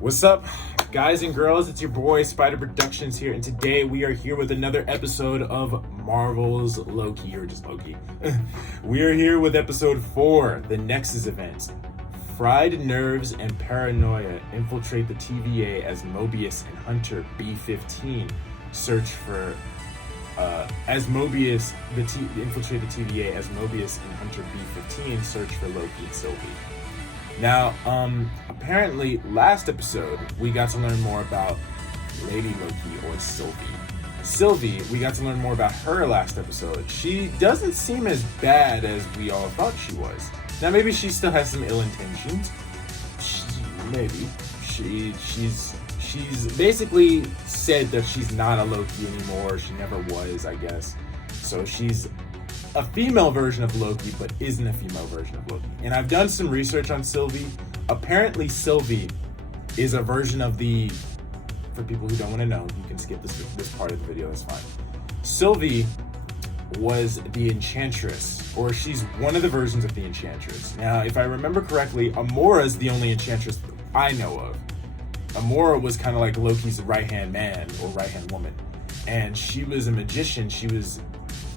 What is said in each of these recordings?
What's up, guys and girls? It's your boy Spider Productions here, and today we are here with another episode of Marvel's Loki, or just Loki. We are here with episode 4, the Nexus event. Fried nerves and paranoia infiltrate the TVA as Mobius and Hunter B-15 search for infiltrate the TVA as Mobius and Hunter B-15 search for Loki and Sylvie. Now, apparently last episode we got to learn more about Lady Loki, or Sylvie, we got to learn more about her last episode. She doesn't seem as bad as we all thought she was. Now, maybe she still has some ill intentions. She's basically said that she's not a Loki anymore. She never was, I guess. So she's a female version of Loki, but isn't a female version of Loki. And I've done some research on Sylvie. Apparently, Sylvie is a version of for people who don't want to know, you can skip this part of the video, that's fine. Sylvie was the Enchantress, or she's one of the versions of the Enchantress. Now, if I remember correctly, Amora's the only Enchantress I know of. Amora was kind of like Loki's right-hand man, or right-hand woman. And she was a magician, she was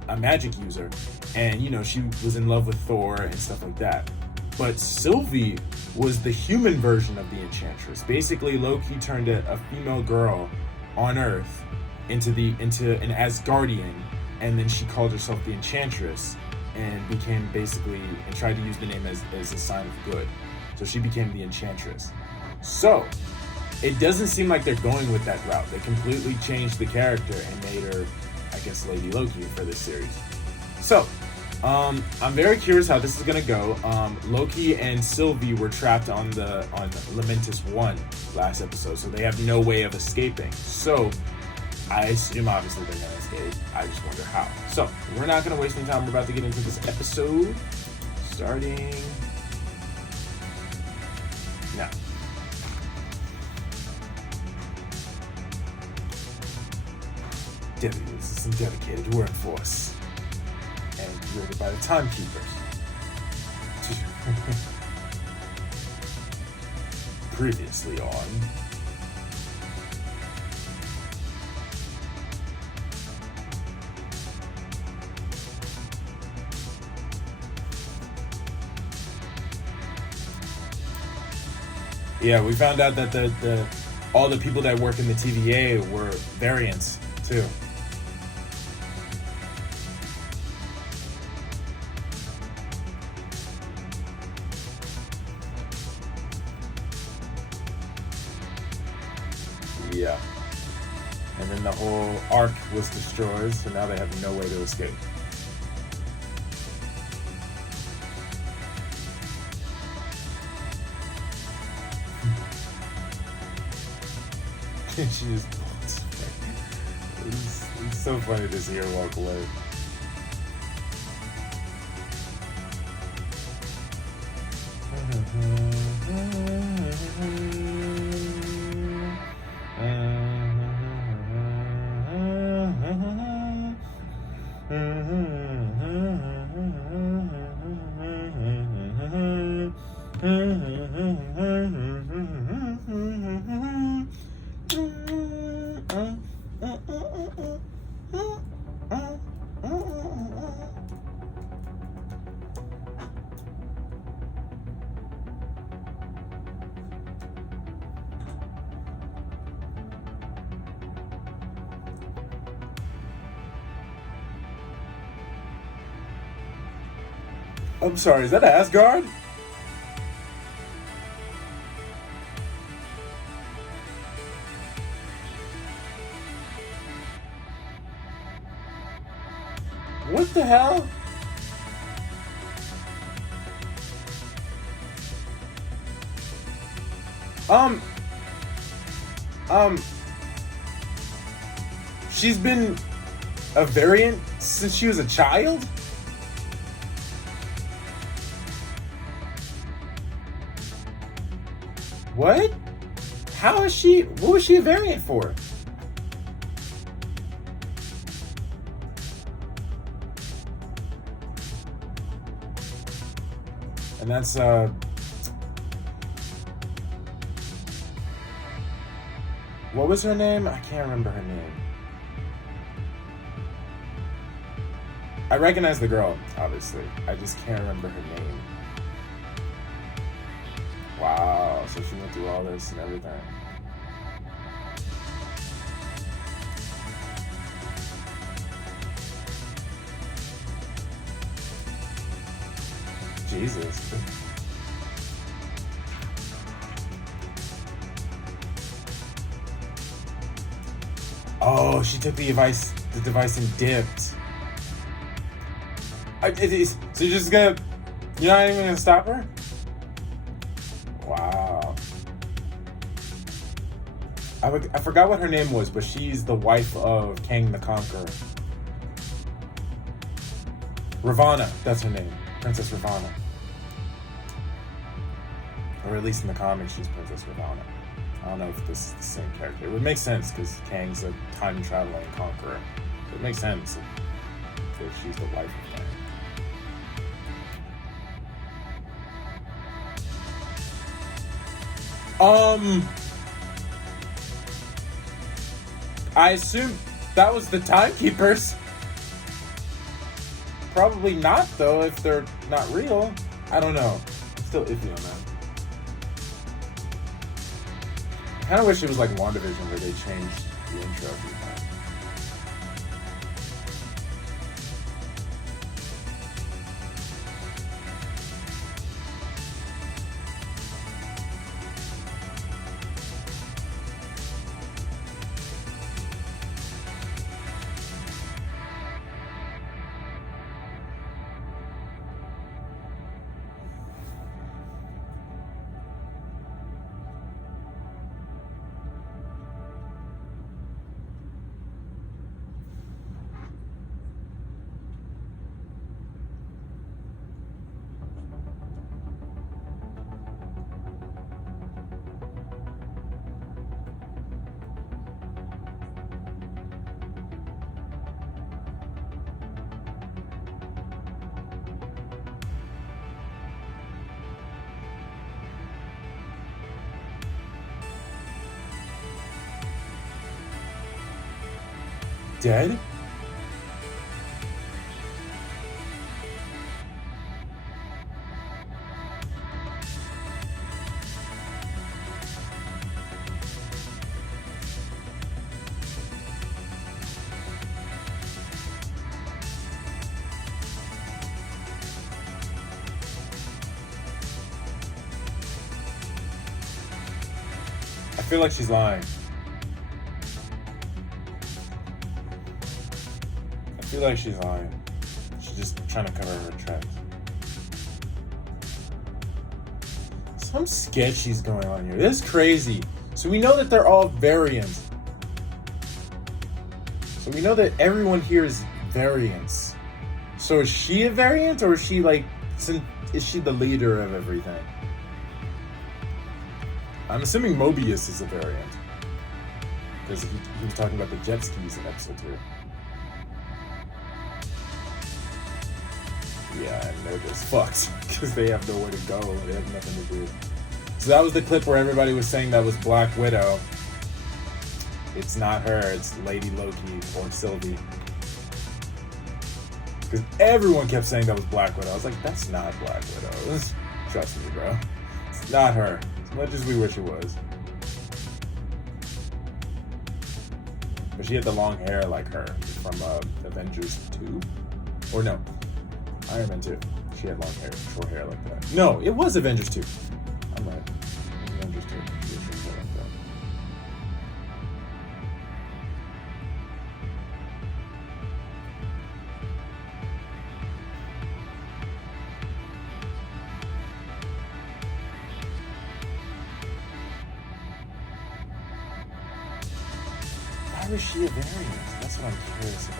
a magic user, and she was in love with Thor and stuff like that. But Sylvie was the human version of the Enchantress. Basically, Loki turned a female girl on Earth into an Asgardian, and then she called herself the Enchantress and became and tried to use the name as a sign of good. So she became the Enchantress. So it doesn't seem like they're going with that route. They completely changed the character and made her, I guess, Lady Loki for this series. So, I'm very curious how this is gonna go. Loki and Sylvie were trapped on Lamentus 1 last episode, so they have no way of escaping. So, I assume obviously they're gonna escape. I just wonder how. So, we're not gonna waste any time. We're about to get into this episode, starting now. This is some dedicated workforce, and created by the Timekeepers. Previously on yeah, we found out that all the people that work in the TVA were variants too. Yeah. And then the whole arc was destroyed, so now they have no way to escape. She just it's so funny to see her walk away. I'm sorry, is that Asgard? What the hell? She's been a variant since she was a child? What? How is she? What was she a variant for? And that's What was her name? I can't remember her name. I recognize the girl, obviously. I just can't remember her name. Wow, so she went through all this and everything. Jesus. Oh, she took the device and dipped. So you're just gonna... You're not even gonna stop her? Wow. I forgot what her name was, but she's the wife of Kang the Conqueror. Ravonna, that's her name. Princess Ravonna. Or at least in the comics, she's Princess Ravonna. I don't know if this is the same character. It would make sense because Kang's a time-traveling conqueror. It makes sense that she's the wife of Kang. I assume that was the Timekeepers. Probably not, though, if they're not real. I don't know. I'm still iffy on that. I kind of wish it was like WandaVision where they changed the intro every time. Dead? I feel like she's lying. I feel like she's lying. She's just trying to cover her tracks. Some sketchy's going on here. This is crazy. So we know that they're all variants. So we know that everyone here is variants. So is she a variant, or is she like, is she the leader of everything? I'm assuming Mobius is a variant. Because he was talking about the jet skis in episode 2. Yeah, and they're just fucked because they have nowhere to go. They have nothing to do. So that was the clip where everybody was saying that was Black Widow. It's not her. It's Lady Loki or Sylvie. Because everyone kept saying that was Black Widow. I was like, that's not Black Widow. Trust me, bro. It's not her. As much as we wish it was. But she had the long hair like her from Avengers 2. Or no. Iron Man 2. She had long hair, short hair like that. No, it was Avengers 2. I'm right. It was Avengers 2. She had short hair like that. Why was she a variant? That's what I'm curious about.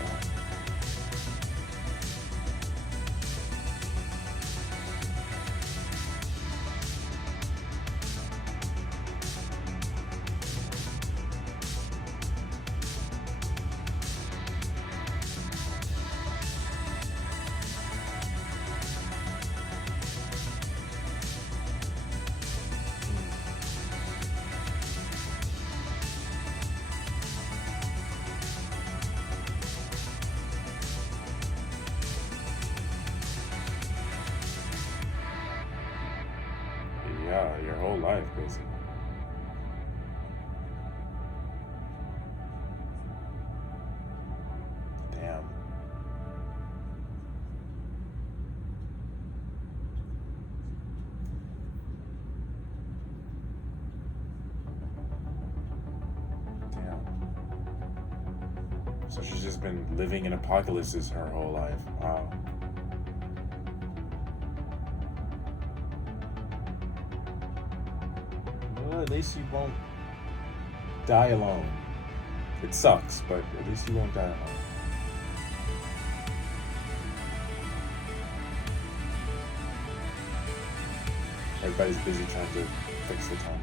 your whole life, basically. Damn. So she's just been living in apocalypses her whole life. Wow. Well, at least you won't die alone. It sucks, but at least you won't die alone. Everybody's busy trying to fix the timeline.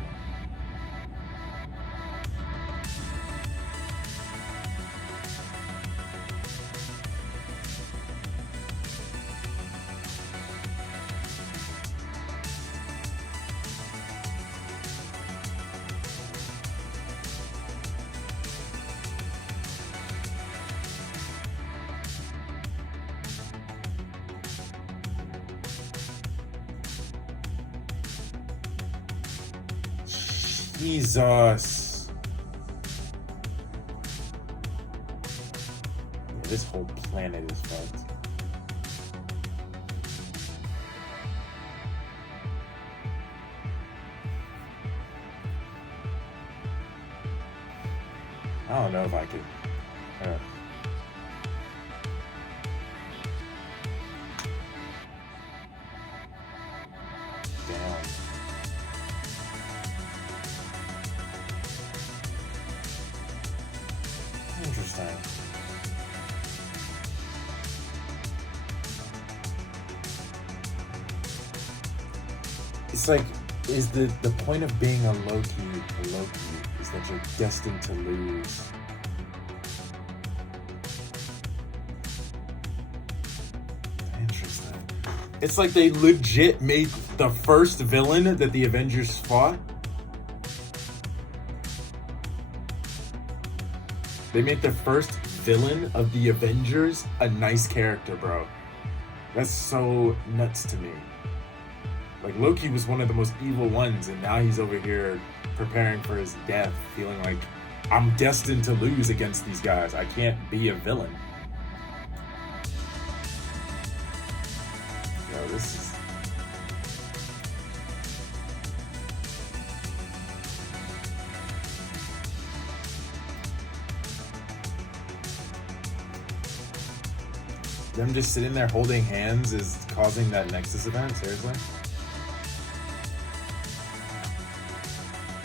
Jesus. This whole planet is fucked. I don't know if I could. Damn. Interesting. It's like, is the point of being a Loki is that you're destined to lose. Interesting. It's like they legit made the first villain that the Avengers fought. They made the first villain of the Avengers a nice character, bro. That's so nuts to me. Like, Loki was one of the most evil ones, and now he's over here preparing for his death, feeling like, I'm destined to lose against these guys. I can't be a villain. Yo, this is... Them just sitting there holding hands is causing that Nexus event? Seriously?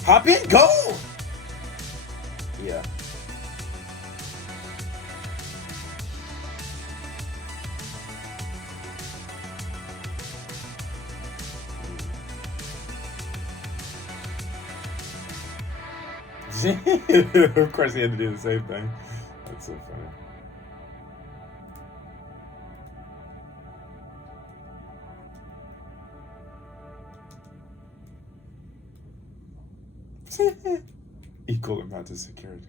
Hop in, go! Yeah. Of course he had to do the same thing. That's so funny. Equal amount of security.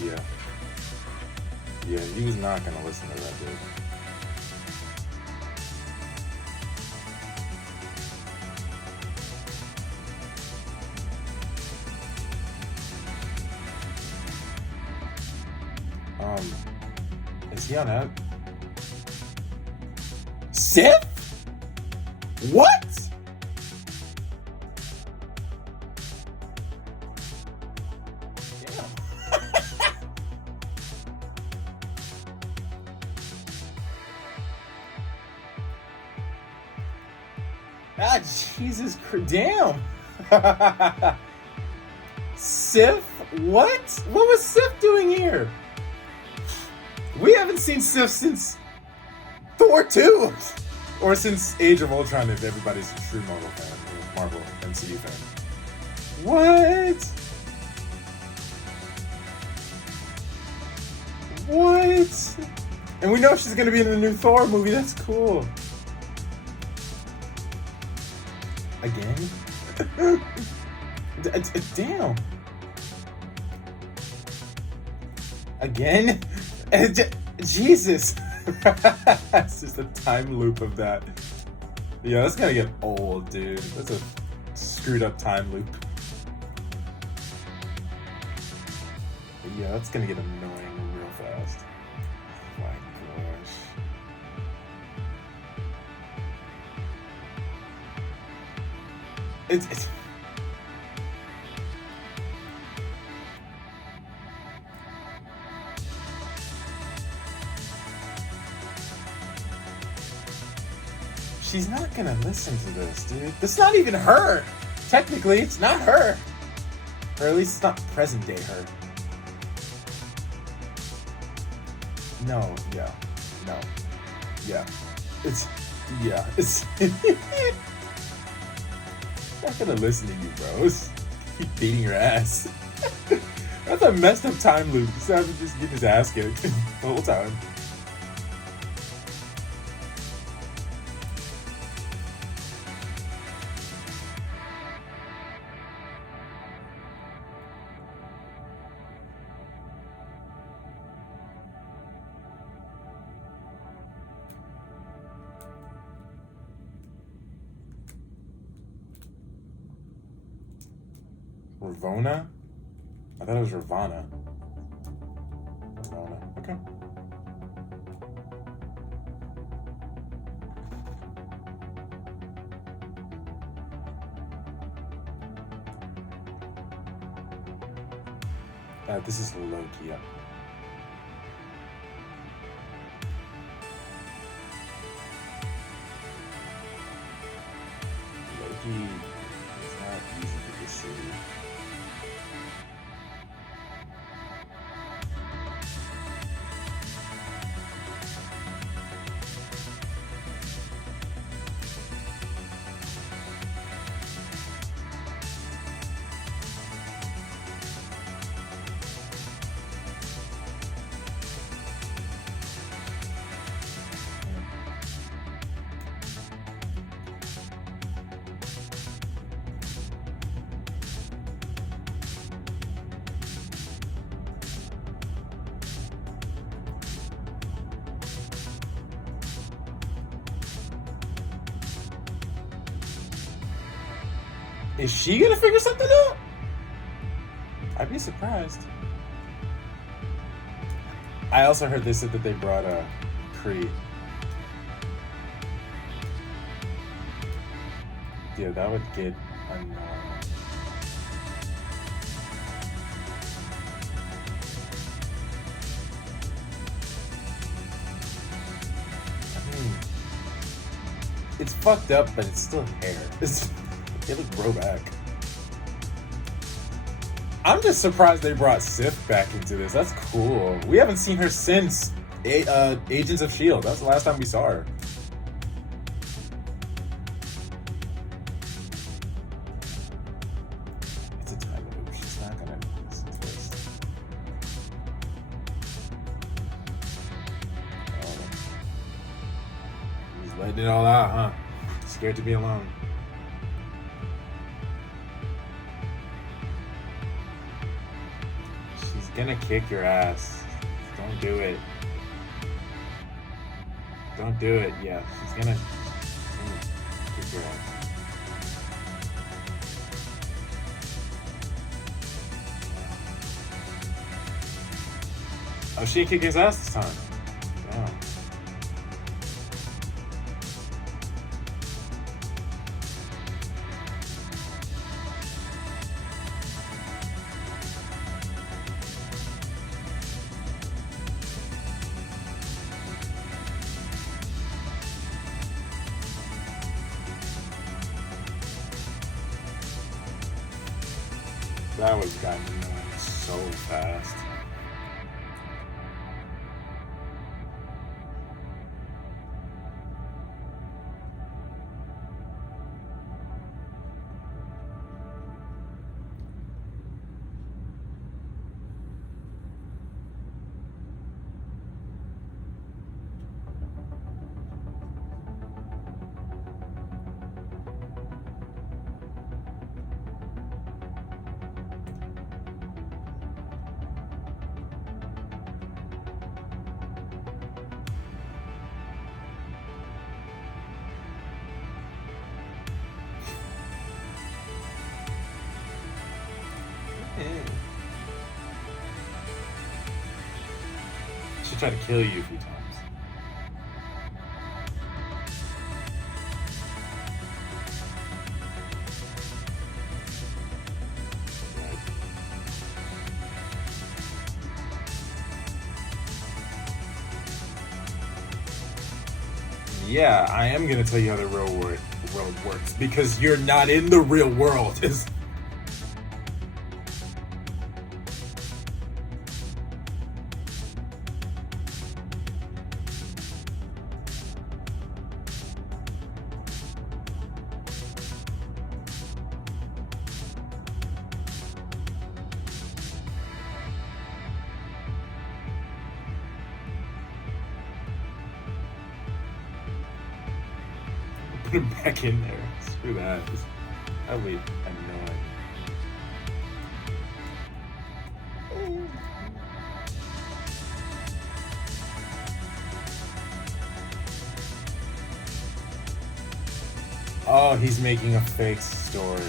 Yeah. Yeah, he was not gonna listen to that dude. Is he on that? Sif? What? Ah, Jesus Christ, damn. Sif? What? What was Sif doing here? We haven't seen Sif since Thor 2! Or since Age of Ultron, if everybody's a true Marvel fan, or Marvel MCU fan. What? What? And we know she's gonna be in the new Thor movie. That's cool. Again? Damn. Again? Jesus. It's just a time loop of that. Yeah, that's gonna get old, dude. That's a screwed up time loop. But yeah, that's gonna get annoying real fast. Oh my gosh. It's she's not gonna listen to this, dude. This is not even her. Technically, it's not her. Or at least it's not present day her. No, yeah. No. Yeah. It's not gonna listen to you, bro. It's keep beating your ass. That's a messed up time loop. Just have to just get his ass kicked the whole time. Ravona? I thought it was Ravana. Ravona. Okay. This is Loki, yeah. Loki is not easy to deceive. Is she gonna figure something out? I'd be surprised. I also heard they said that they brought a Kree. Yeah, that would get annoying. I mean, it's fucked up, but it's still hair. It'll grow back. I'm just surprised they brought Sif back into this. That's cool. We haven't seen her since Agents of S.H.I.E.L.D. That's the last time we saw her. It's a time loop. She's not gonna listen to this. He's letting it all out, huh? Scared to be alone. Gonna kick your ass. Don't do it. Don't do it. Yeah, she's gonna kick your ass. Oh, she kicked his ass this time. Damn. That was gotten annoying so fast. She tried to kill you a few times. Yeah, I am gonna tell you how the real world works because you're not in the real world. Put him back in there. Screw that. That'll be annoying. Oh, he's making a fake story.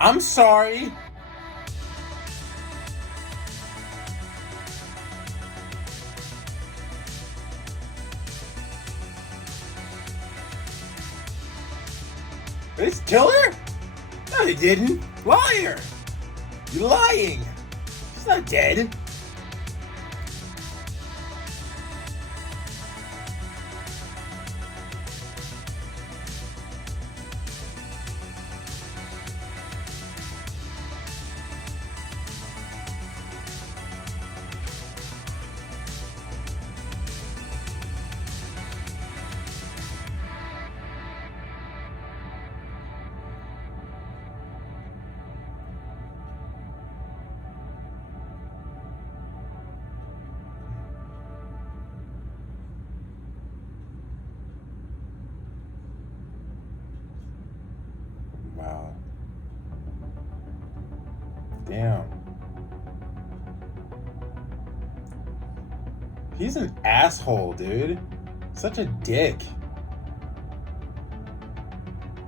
I'm sorry. Did he kill her? No, he didn't. Liar! You're lying. She's not dead. Wow. Damn. He's an asshole, dude. Such a dick.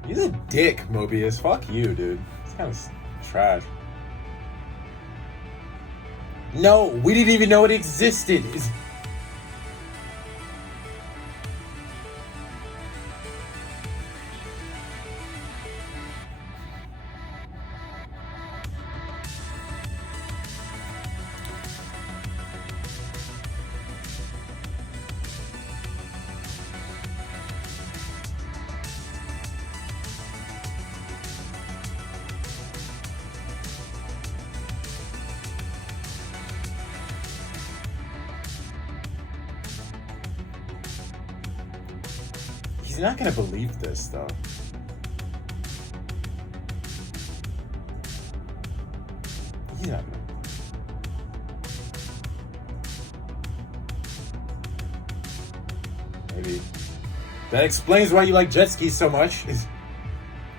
He's a dick, Mobius. Fuck you, dude. It's kind of trash. No, we didn't even know it existed. He's not gonna believe this, though. He's not gonna. Maybe. That explains why you like jet skis so much.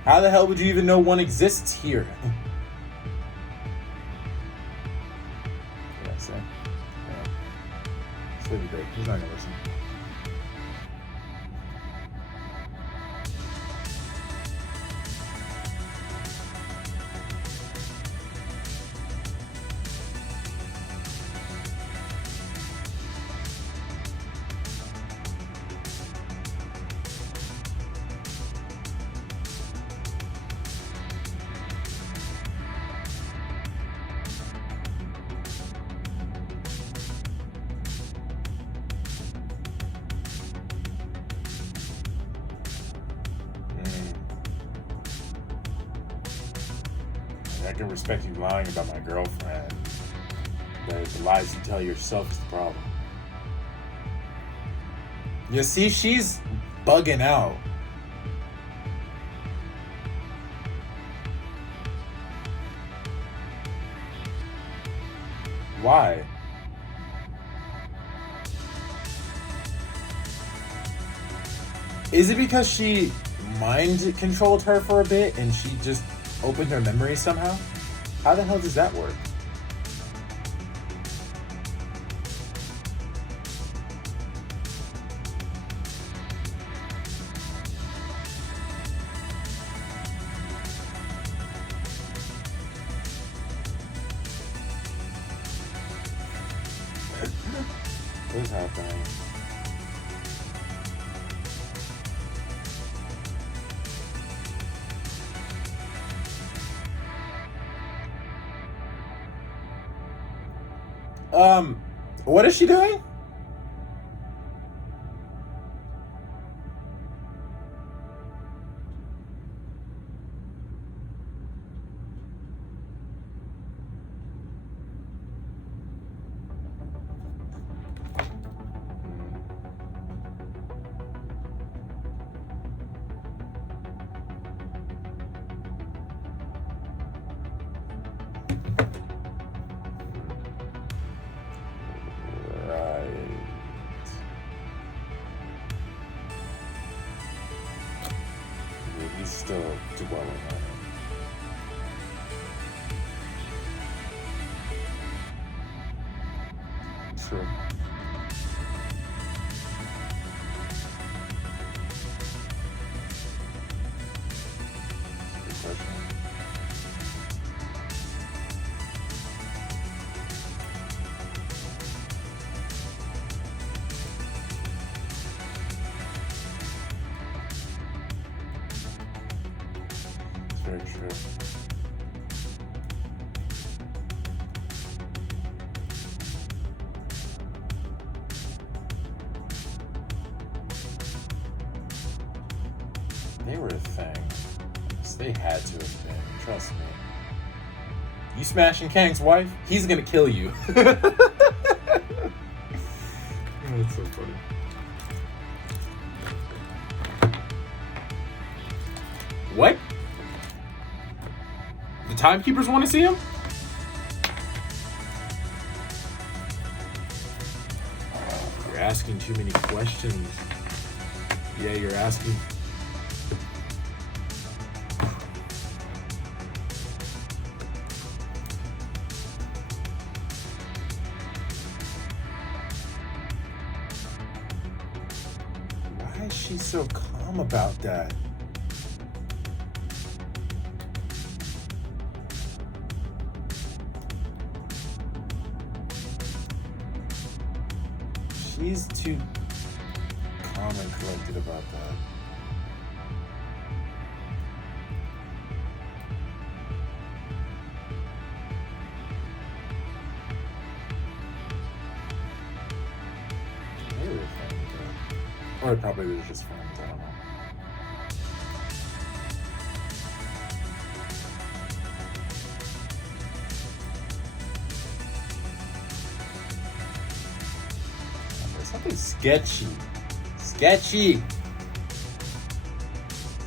How the hell would you even know one exists here? What did I say? Yeah. Sylvie, great. He's not gonna listen. I can respect you lying about my girlfriend, but the lies you tell yourself is the problem. You see, she's bugging out. Why? Is it because she mind controlled her for a bit and she just opened her memory somehow? How the hell does that work? What's happening? What is she doing? He's still dwelling on it. True. Good question. Very true. They were a thing. They had to have been. Trust me. You smashing Kang's wife? He's gonna kill you. That's so funny. What? The timekeepers want to see him? You're asking too many questions. Yeah, you're asking. Why is she so calm about that? She's too calm and collected about that. Maybe they're friends, or probably they're just friends, I don't know. Something sketchy. Sketchy.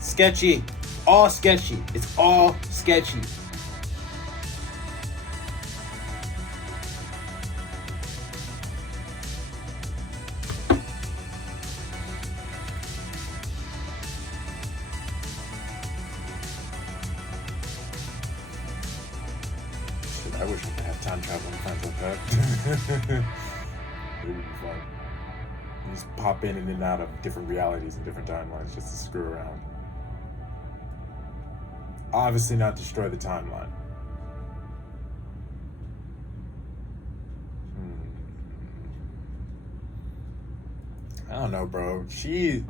Sketchy. All sketchy. It's all sketchy. Shit, I wish I could have time traveling friends like that. It would be fun. You just pop in and out of different realities and different timelines just to screw around. Obviously not destroy the timeline. I don't know, bro. She's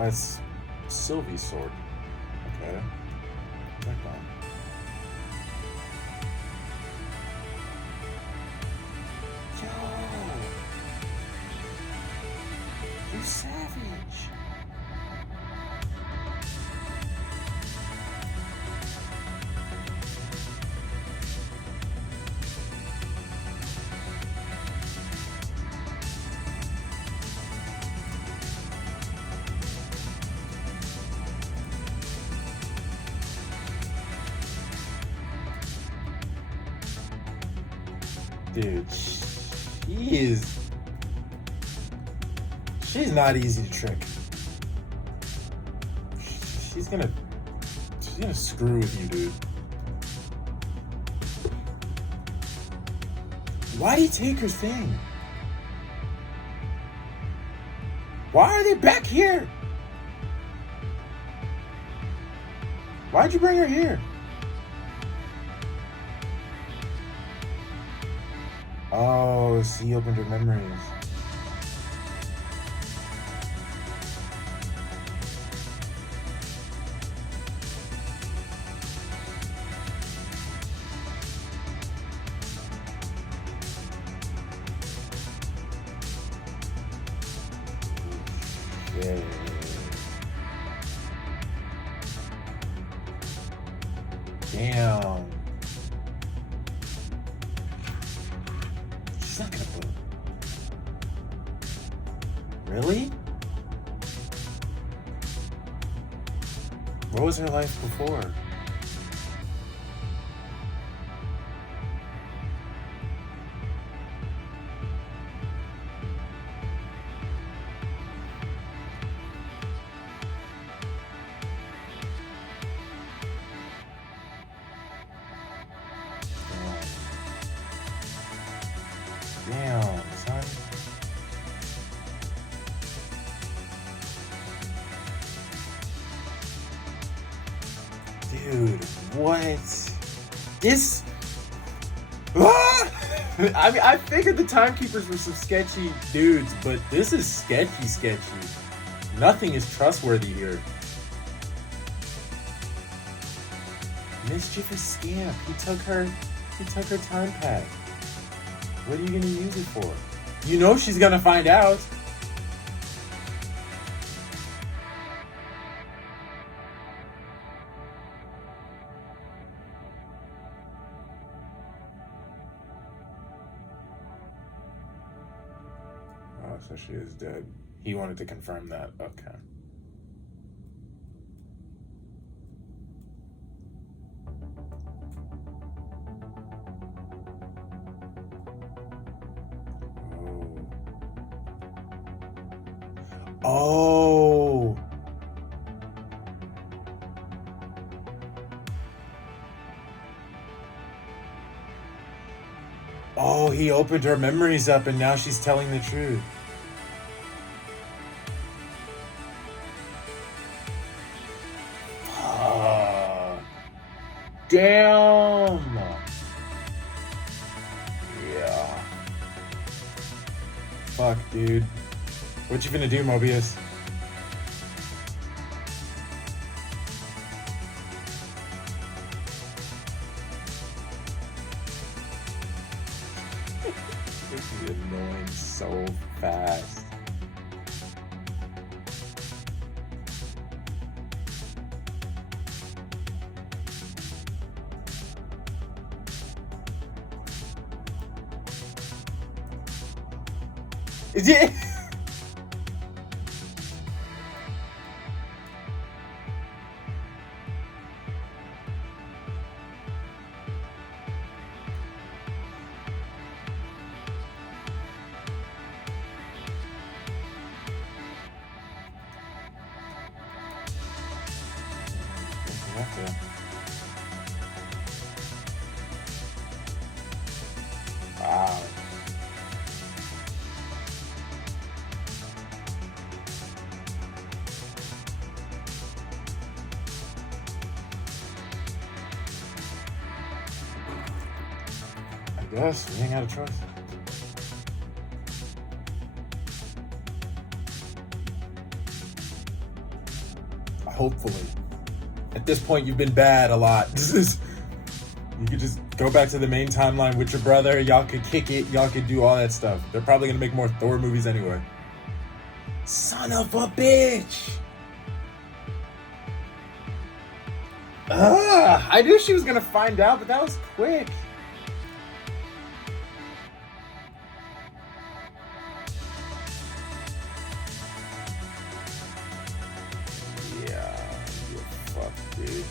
it's Sylvie's sword. Okay. Check that. Yo! You savage. Dude, she's not easy to trick. She's gonna screw with you, dude. Why do you take her thing? Why are they back here? Why'd you bring her here? Oh, so he opened her memories. Yeah. Damn. She's not gonna put. Really? What was her life before? Damn, son. Dude, what? This. Ah! I mean, I figured the timekeepers were some sketchy dudes, but this is sketchy. Nothing is trustworthy here. Mischievous scamp. He took her time pad. What are you gonna use it for? You know she's gonna find out. Oh, so she is dead. He wanted to confirm that. Okay. Oh. Oh, he opened her memories up and now she's telling the truth. Damn. Yeah. Fuck, dude. What you finna do, Mobius? This is annoying so fast. Is it? Wow. I guess we ain't got a choice. Hopefully. At this point, you've been bad a lot. You could just go back to the main timeline with your brother. Y'all could kick it. Y'all could do all that stuff. They're probably going to make more Thor movies anyway. Son of a bitch! Ugh, I knew she was gonna find out, but that was quick. Yeah, you're fucked, dude.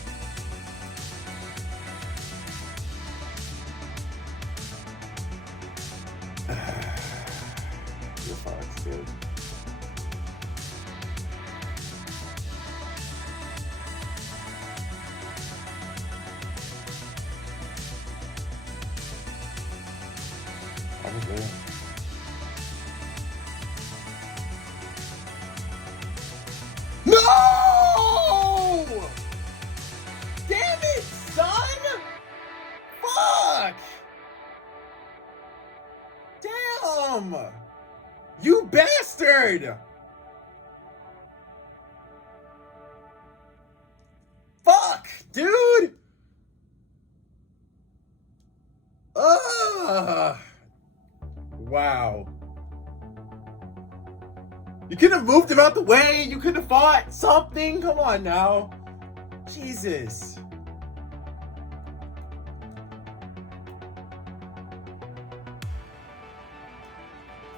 You're fucked, dude. Probably. No! Damn it, son! Fuck! Damn! You bastard! Fuck, dude! Ugh! Wow. You could have moved him out the way. You could have fought something. Come on now. Jesus.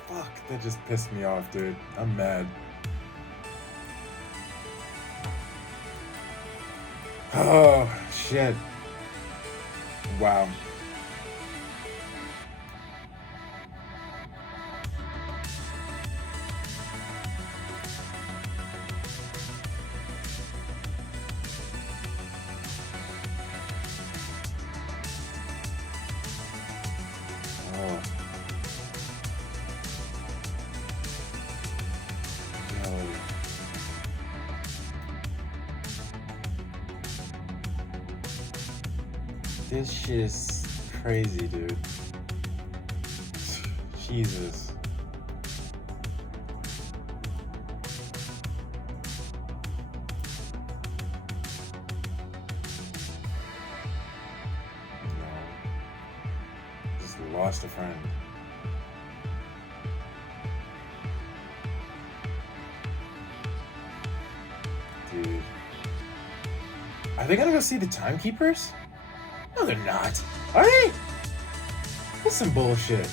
Fuck, that just pissed me off, dude. I'm mad. Oh, shit. Wow. Oh. No. This shit is crazy, dude. Jesus. Lost a friend. Dude. Are they gonna go see the Timekeepers? No, they're not. Are they? That's some bullshit.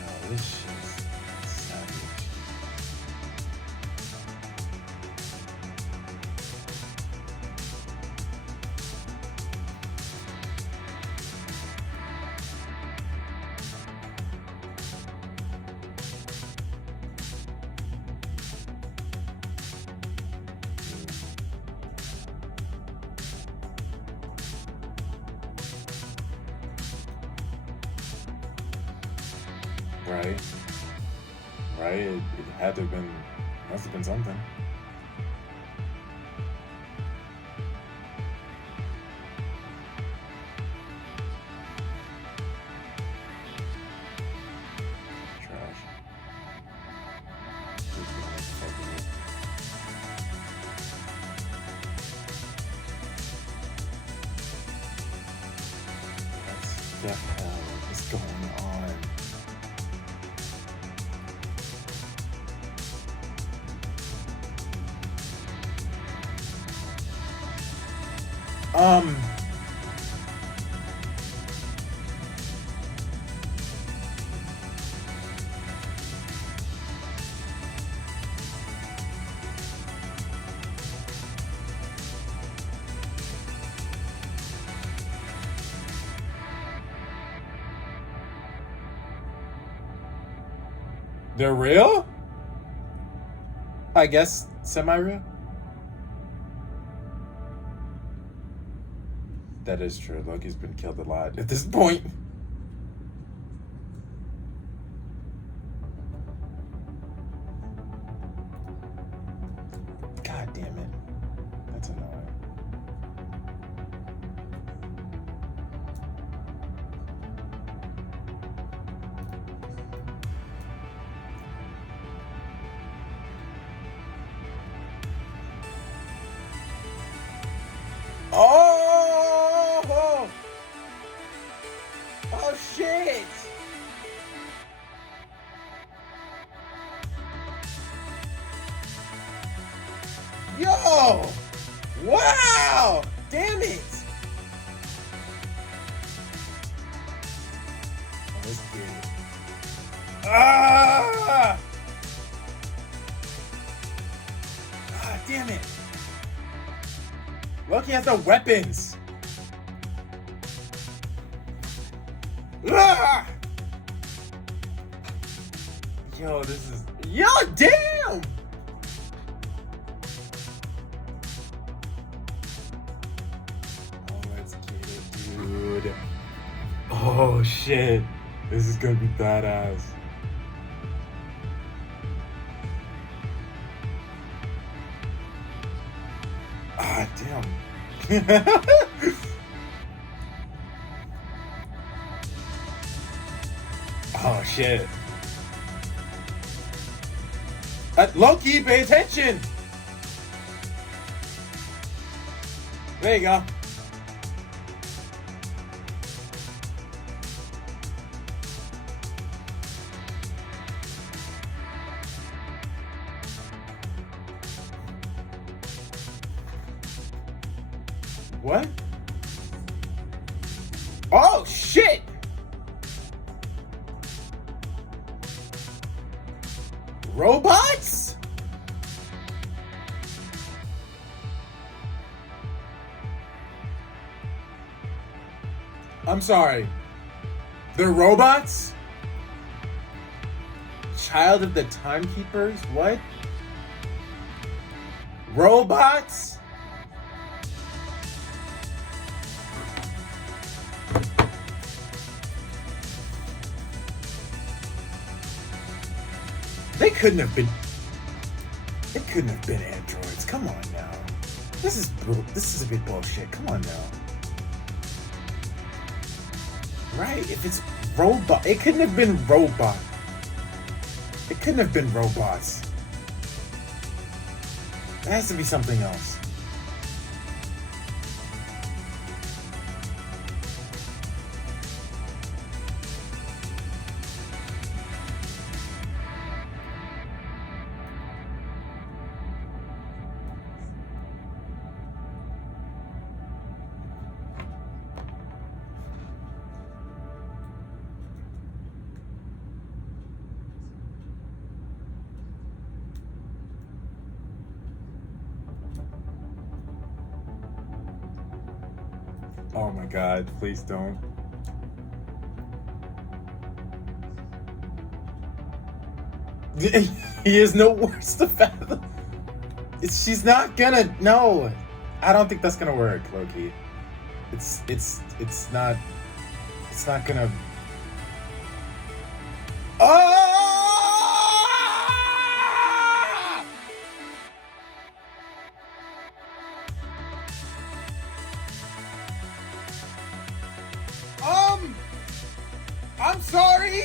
No, this shit's savage. Right. Right? It had to have been, must have been something. Trash. What the hell is going on? They're real? I guess semi-real? That is true. Loki's been killed a lot at this point. God damn it. That's annoying. Oh! Oh shit! Yo! Wow! Damn it! Oh, let's get it. Ah! Ah, damn it! Loki has no weapons! Ah! Yo, this is... Yo, damn! Oh, let's get it, dude. Oh, shit. This is gonna be badass. Ah, damn. Oh, shit. Loki, pay attention! There you go. What? Oh, shit! Robots? I'm sorry. They're robots? Child of the Timekeepers? What? Robots? They couldn't have been. It couldn't have been androids. Come on now. This is a bit bullshit. Come on now. Right? If it's robot, it couldn't have been robot. It couldn't have been robots. It has to be something else. Oh my god, please don't. He is no worse to fathom. She's not gonna. No, I don't think that's gonna work, Loki. It's not. It's not gonna. Oh! I'm sorry.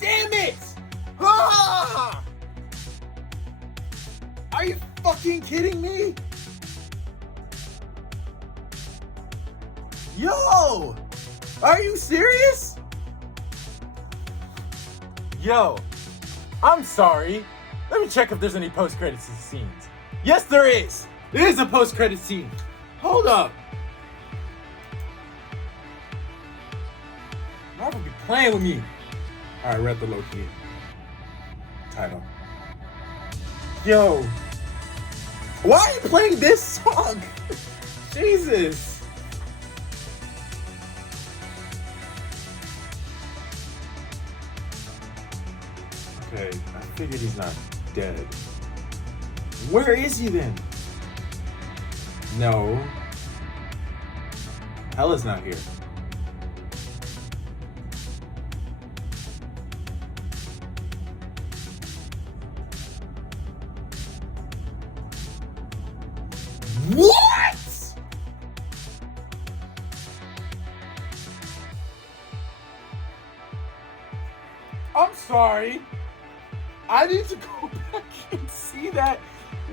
Damn it! Ah! Are you fucking kidding me? Yo! Are you serious? Yo, I'm sorry. Let me check if there's any post-credits scenes. Yes, there is! There is a post-credit scene. Hold up. Marvel be playing with me. Alright, read the Loki title. Yo. Why are you playing this song? Jesus. Okay, I figured he's not dead. Where is he then? No. Hela's not here. What? I'm sorry. I need to go back and see that.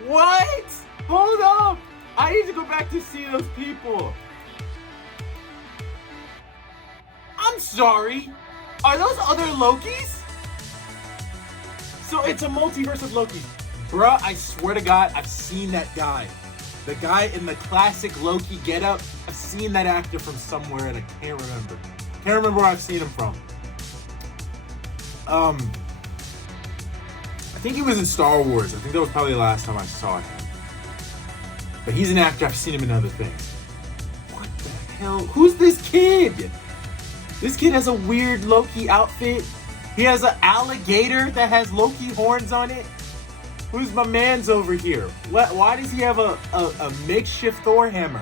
What? Hold up. I need to go back to see those people. I'm sorry. Are those other Lokis? So it's a multiverse of Lokis. Bruh, I swear to God, I've seen that guy. The guy in the classic Loki getup. I've seen that actor from somewhere and I can't remember. Can't remember where I've seen him from. I think he was in Star Wars. I think that was probably the last time I saw him. But he's an actor. I've seen him in other things. What the hell? Who's this kid? This kid has a weird Loki outfit. He has an alligator that has Loki horns on it. Who's my man's over here? Why does he have a makeshift Thor hammer?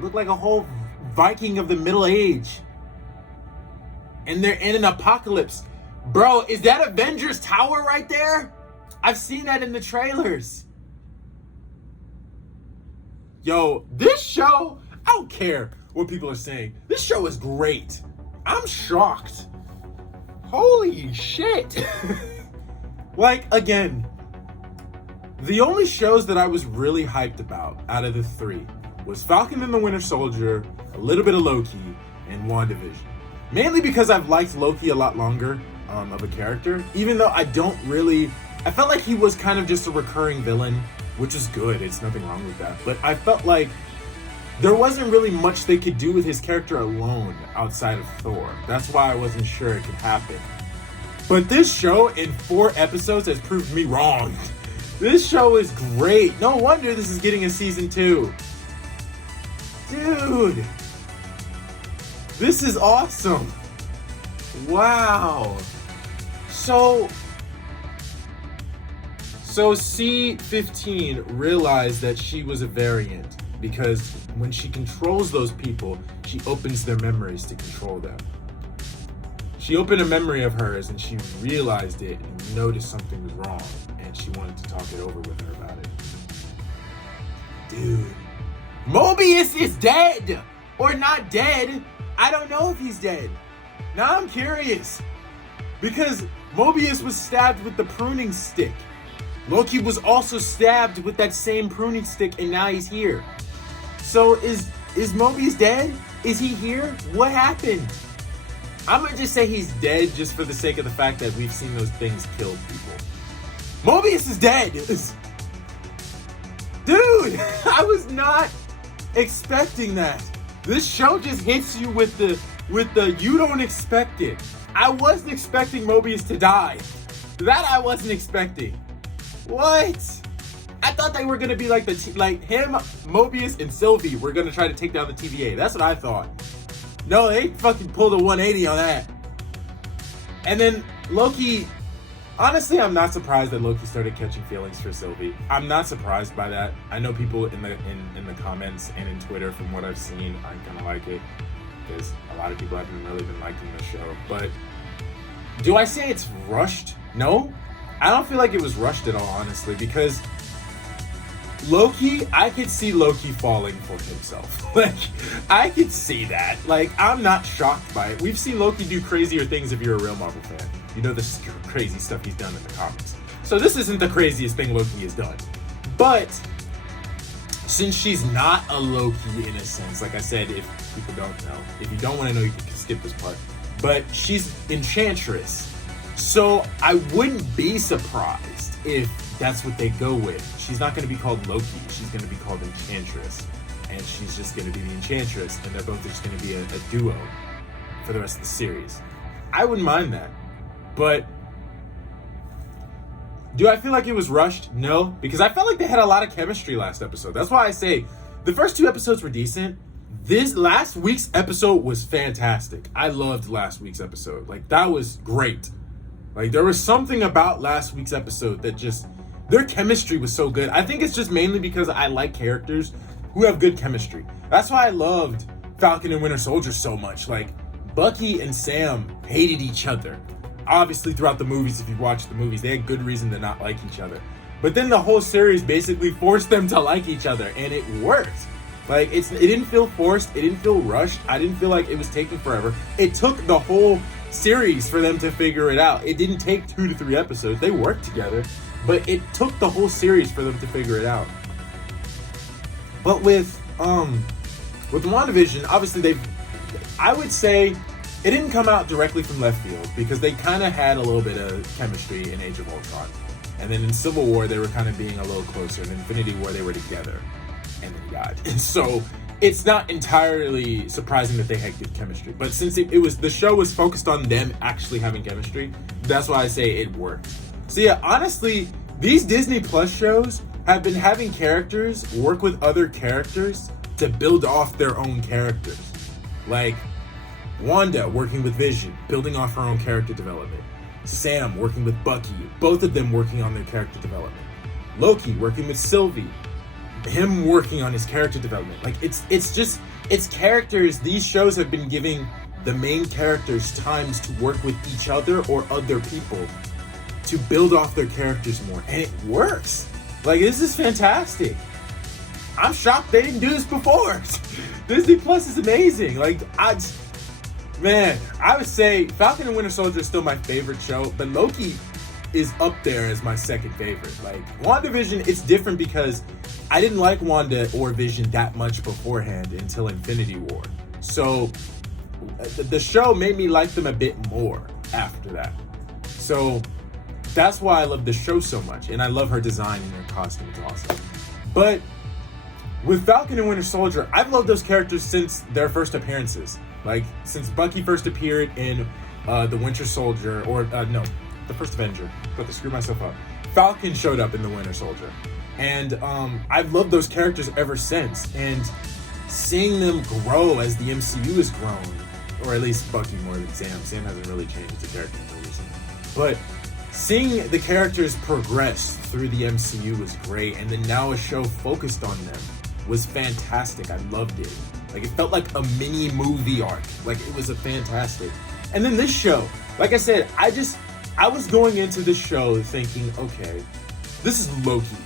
Look like a whole Viking of the Middle Age. And they're in an apocalypse. Bro, is that Avengers Tower right there? I've seen that in the trailers. Yo, this show, I don't care what people are saying. This show is great. I'm shocked. Holy shit. Like, again, the only shows that I was really hyped about out of the three was Falcon and the Winter Soldier, a little bit of Loki, and WandaVision. Mainly because I've liked Loki a lot longer of a character, even though I felt like he was kind of just a recurring villain, which is good. It's nothing wrong with that. But I felt like there wasn't really much they could do with his character alone outside of Thor. That's why I wasn't sure it could happen. But this show in 4 episodes has proved me wrong. This show is great. No wonder this is getting a season 2. Dude. This is awesome. Wow. So C-15 realized that she was a variant because when she controls those people, she opens their memories to control them. She opened a memory of hers and she realized it and noticed something was wrong and she wanted to talk it over with her about it. Dude. Mobius is dead! Or not dead. I don't know if he's dead. Now I'm curious. Because Mobius was stabbed with the pruning stick. Loki was also stabbed with that same pruning stick and now he's here. So is Mobius dead? Is he here? What happened? I'm gonna just say he's dead just for the sake of the fact that we've seen those things kill people. Mobius is dead! Dude! I was not expecting that. This show just hits you with the you don't expect it. I wasn't expecting Mobius to die. That I wasn't expecting. What? I thought they were gonna be like him, Mobius, and Sylvie were gonna try to take down the TVA. That's what I thought. No, they fucking pulled a 180 on that. And then Loki, honestly, I'm not surprised that Loki started catching feelings for Sylvie. I'm not surprised by that. I know people in the comments and in Twitter, from what I've seen, aren't gonna like it because a lot of people haven't really been liking the show. But do I say it's rushed? No, I don't feel like it was rushed at all, honestly, because Loki, I could see Loki falling for himself. Like, I could see that. Like, I'm not shocked by it. We've seen Loki do crazier things if you're a real Marvel fan. You know the crazy stuff he's done in the comics. So this isn't the craziest thing Loki has done. But since she's not a Loki in a sense, like I said, if people don't know, if you don't want to know, you can skip this part. But she's Enchantress. So I wouldn't be surprised if that's what they go with. She's not going to be called Loki. She's going to be called Enchantress. And she's just going to be the Enchantress. And they're both just going to be a duo for the rest of the series. I wouldn't mind that. But do I feel like it was rushed? No. Because I felt like they had a lot of chemistry last episode. That's why I say the first 2 episodes were decent. This last week's episode was fantastic. I loved last week's episode. Like, that was great. Like, there was something about last week's episode that just... their chemistry was so good. I think it's just mainly because I like characters who have good chemistry. That's why I loved Falcon and Winter Soldier so much. Like, Bucky and Sam hated each other. Obviously, throughout the movies, if you watch the movies, they had good reason to not like each other. But then the whole series basically forced them to like each other, and it worked. Like, it didn't feel forced. It didn't feel rushed. I didn't feel like it was taking forever. It took the whole series for them to figure it out. It didn't take 2 to 3 episodes. They worked together. But it took the whole series for them to figure it out. But with WandaVision, obviously I would say it didn't come out directly from left field, because they kind of had a little bit of chemistry in Age of Ultron. And then in Civil War, they were kind of being a little closer. In Infinity War, they were together. And then he died. And so it's not entirely surprising that they had good chemistry. But since the show was focused on them actually having chemistry, that's why I say it worked. So yeah, honestly, these Disney Plus shows have been having characters work with other characters to build off their own characters. Like Wanda working with Vision, building off her own character development. Sam working with Bucky, both of them working on their character development. Loki working with Sylvie, him working on his character development. Like it's characters. These shows have been giving the main characters times to work with each other or other people to build off their characters more, and it works. Like, this is fantastic. I'm shocked they didn't do this before. Disney Plus is amazing. Like, I would say Falcon and Winter Soldier is still my favorite show, but Loki is up there as my second favorite. Like, WandaVision, it's different because I didn't like Wanda or Vision that much beforehand until Infinity War. So the show made me like them a bit more after that. So that's why I love the show so much, and I love her design and her costume. It's awesome. But with Falcon and Winter Soldier, I've loved those characters since their first appearances. Like, since Bucky first appeared in the Winter Soldier, the first Avenger. Got to screw myself up. Falcon showed up in the Winter Soldier. And I've loved those characters ever since. And seeing them grow as the MCU has grown, or at least Bucky more than Sam. Sam hasn't really changed as a character until recently. But seeing the characters progress through the MCU was great. And then now a show focused on them was fantastic. I loved it. Like, it felt like a mini movie arc. Like, it was a fantastic. And then this show, like I said, I was going into this show thinking, okay, this is Loki.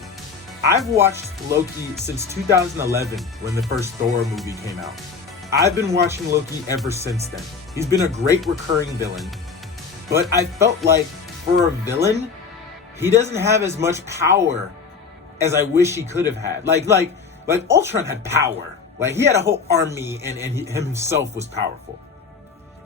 I've watched Loki since 2011 when the first Thor movie came out. I've been watching Loki ever since then. He's been a great recurring villain, but I felt like for a villain, he doesn't have as much power as I wish he could have had. Like Ultron had power. Like, he had a whole army, and he himself was powerful.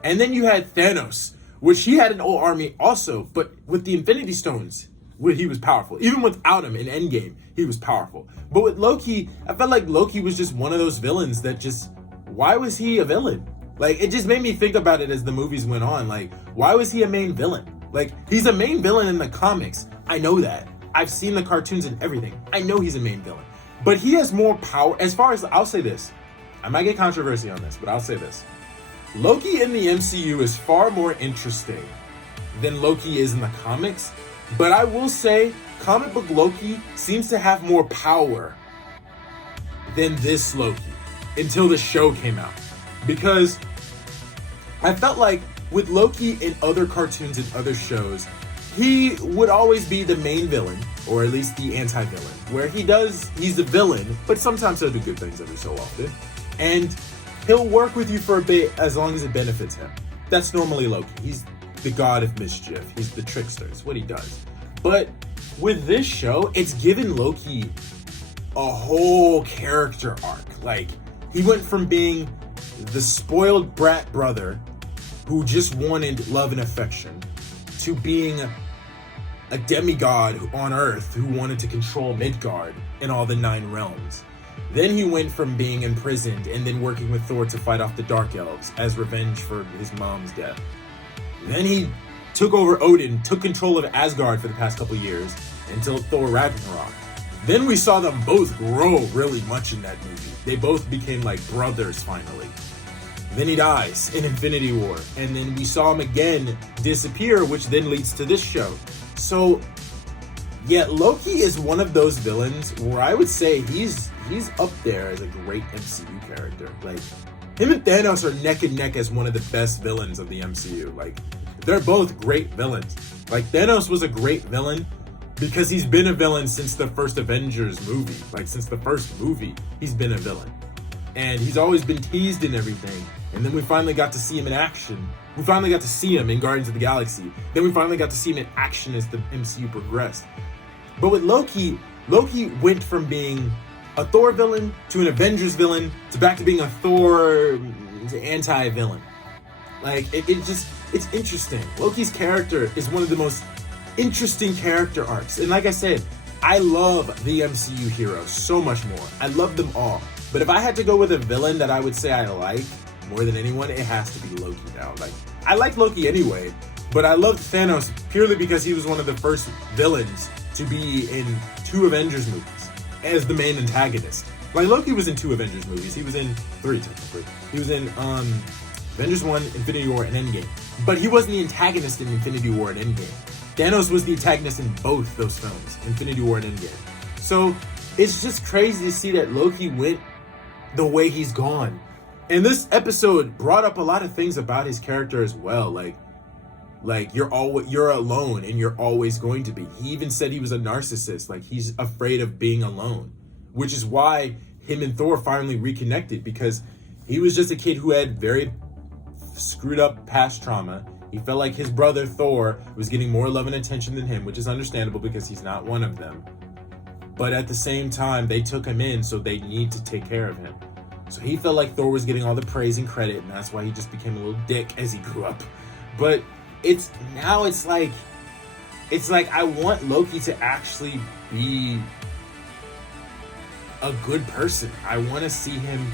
And then you had Thanos, which he had an whole army also, but with the Infinity Stones, he was powerful. Even without him in Endgame, he was powerful. But with Loki, I felt like Loki was just one of those villains that just, why was he a villain? Like, it just made me think about it as the movies went on. Like, why was he a main villain? Like, he's a main villain in the comics. I know that. I've seen the cartoons and everything. I know he's a main villain. But he has more power. As far as, I'll say this. I might get controversy on this, but I'll say this. Loki in the MCU is far more interesting than Loki is in the comics. But I will say, comic book Loki seems to have more power than this Loki until the show came out. Because I felt like with Loki in other cartoons and other shows, he would always be the main villain, or at least the anti-villain, where he's the villain, but sometimes he'll do good things every so often. And he'll work with you for a bit as long as it benefits him. That's normally Loki. He's the god of mischief. He's the trickster. It's what he does. But with this show, it's given Loki a whole character arc. Like, he went from being the spoiled brat brother who just wanted love and affection to being a demigod on Earth who wanted to control Midgard and all the 9 realms. Then he went from being imprisoned and then working with Thor to fight off the Dark Elves as revenge for his mom's death. Then he took over Odin, took control of Asgard for the past couple years until Thor Ragnarok. Then we saw them both grow really much in that movie. They both became like brothers finally. Then he dies in Infinity War, and then we saw him again disappear, which then leads to this show. So, yeah, Loki is one of those villains where I would say he's up there as a great MCU character. Like, him and Thanos are neck and neck as one of the best villains of the MCU. Like, they're both great villains. Like, Thanos was a great villain because he's been a villain since the first Avengers movie. Like, since the first movie, he's been a villain. And he's always been teased and everything. And then we finally got to see him in action. We finally got to see him in Guardians of the Galaxy. Then we finally got to see him in action as the MCU progressed. But with Loki went from being a Thor villain to an Avengers villain to back to being a Thor anti-villain. Like, it's interesting. Loki's character is one of the most interesting character arcs. And like I said, I love the MCU heroes so much more. I love them all. But if I had to go with a villain that I would say I like more than anyone, it has to be Loki now. Like, I like Loki anyway, but I loved Thanos purely because he was one of the first villains to be in 2 Avengers movies as the main antagonist. Like, Loki was in 2 Avengers movies. He was in 3 technically. He was in Avengers 1, Infinity War, and Endgame. But he wasn't the antagonist in Infinity War and Endgame. Thanos was the antagonist in both those films, Infinity War and Endgame. So it's just crazy to see that Loki went the way he's gone. And this episode brought up a lot of things about his character as well. Like you're alone and you're always going to be. He even said he was a narcissist. Like, he's afraid of being alone, which is why him and Thor finally reconnected, because he was just a kid who had very screwed up past trauma. He felt like his brother Thor was getting more love and attention than him, which is understandable because he's not one of them. But at the same time, they took him in, so they need to take care of him. So he felt like Thor was getting all the praise and credit, and that's why he just became a little dick as he grew up. But it's like I want Loki to actually be a good person. I want to see him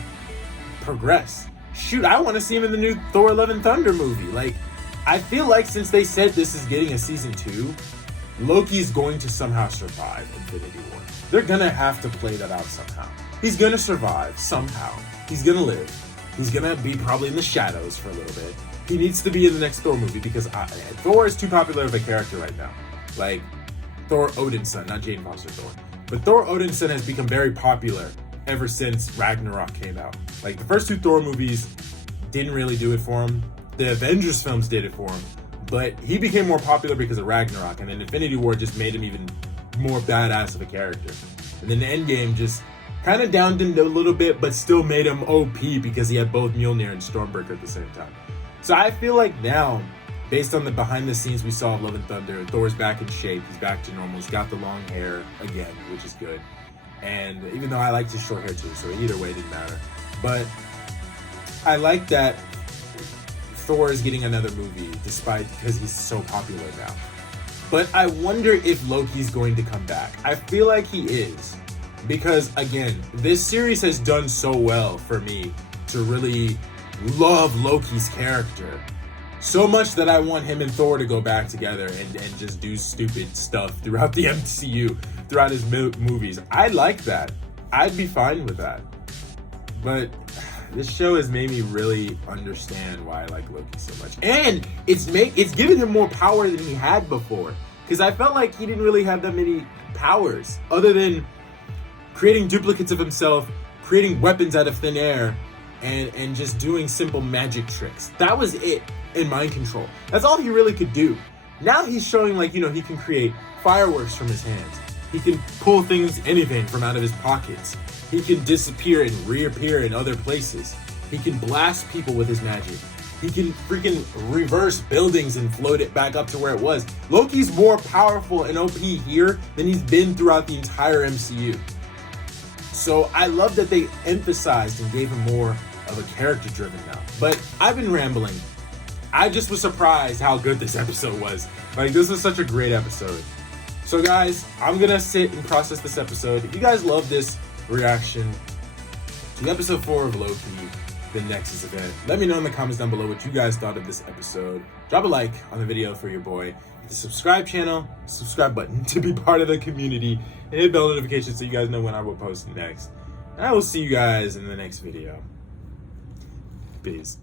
progress. Shoot, I want to see him in the new Thor Love and Thunder movie. Like, I feel like since they said this is getting a season 2, Loki's going to somehow survive Infinity War. They're gonna have to play that out somehow. He's gonna survive somehow. He's gonna live. He's gonna be probably in the shadows for a little bit. He needs to be in the next Thor movie because Thor is too popular of a character right now. Like, Thor Odin's son, not Jane Foster Thor. But Thor Odin's son has become very popular ever since Ragnarok came out. Like, the first 2 Thor movies didn't really do it for him. The Avengers films did it for him. But he became more popular because of Ragnarok, and then Infinity War just made him even more badass of a character. And then Endgame just kind of downed him a little bit, but still made him OP because he had both Mjolnir and Stormbreaker at the same time. So I feel like now, based on the behind the scenes we saw of Love and Thunder, Thor's back in shape. He's back to normal. He's got the long hair again, which is good. And even though I liked his short hair too, so either way it didn't matter. But I like that Thor is getting another movie because he's so popular now. But I wonder if Loki's going to come back. I feel like he is, because again, this series has done so well for me to really love Loki's character. So much that I want him and Thor to go back together and just do stupid stuff throughout the MCU, throughout his movies. I like that. I'd be fine with that. But this show has made me really understand why I like Loki so much. And it's given him more power than he had before. Because I felt like he didn't really have that many powers, other than creating duplicates of himself, creating weapons out of thin air, and just doing simple magic tricks. That was it, in mind control. That's all he really could do. Now he's showing, like, he can create fireworks from his hands. He can pull anything from out of his pockets. He can disappear and reappear in other places. He can blast people with his magic. He can freaking reverse buildings and float it back up to where it was. Loki's more powerful and OP here than he's been throughout the entire MCU. So I love that they emphasized and gave him more of a character-driven now. But I've been rambling. I just was surprised how good this episode was. Like, this was such a great episode. So guys, I'm gonna sit and process this episode. If you guys love this reaction to episode 4 of Loki, the Nexus event, let me know in the comments down below what you guys thought of this episode. Drop a like on the video for your boy. Hit the subscribe button to be part of the community, and hit bell notifications so you guys know when I will post next. And I will see you guys in the next video. Peace.